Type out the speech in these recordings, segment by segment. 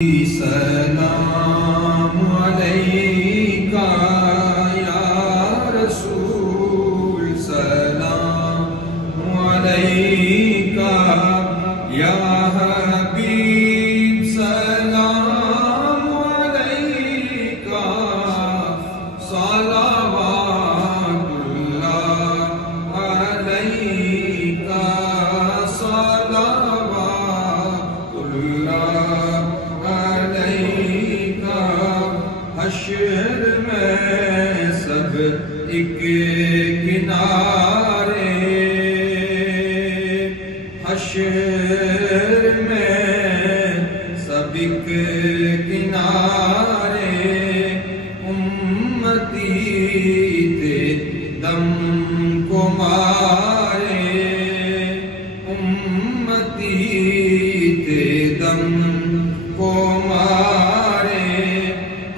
سلام علیکہ یا رسول سلام علیکہ یا حبیب سلام علیکہ صلوات اللہ علیکہ صلوات اللہ حشر میں سب ایک کنارے حشر میں سب ایک کنارے امتی تھے دم کو مارے امتی تھے دم کو مارے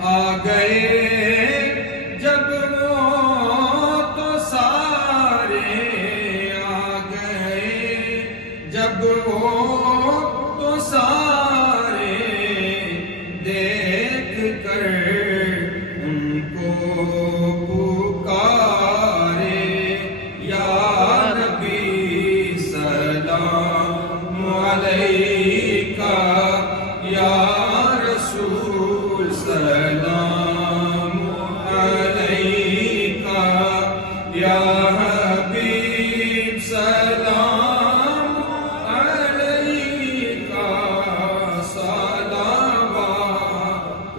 آ گئے جب وہ تو سارے آ گئے جب وہ تو سارے دیکھ کر ان کو پکارے یا نبی سلام علیکہ یا رسول سلام علیکہ یا حبیب سلام علیکہ صلوات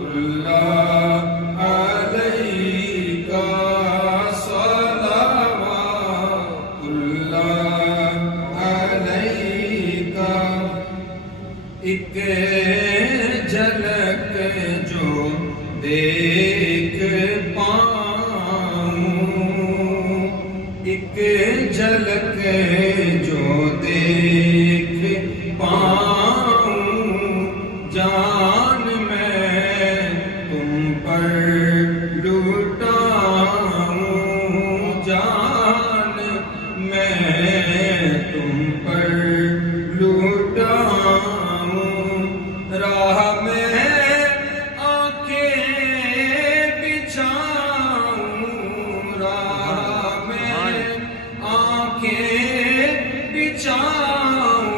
اللہ علیکہ صلوات اللہ علیکہ ایک جھلک جو دیکھ پاؤں ایک جھلک جو دیکھ پاؤں جان میں تم پر لٹاؤں جان میں تم پر لٹاؤں راہ میں آنکھیں بچھاؤں راہ میں آنکھیں بچھاؤں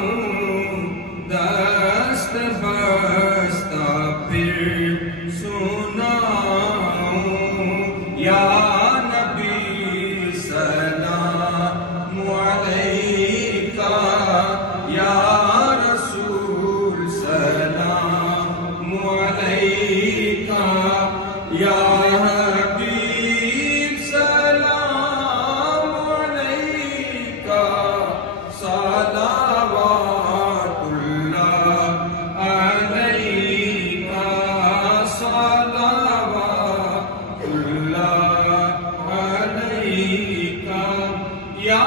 دست بستہ پھر سناؤں یا نبی سلام علیکہ یا رسول سلام علیکہ یا حبیب سلام علیکہ صلوات اللہ علیکہ صلوات اللہ علیکہ یا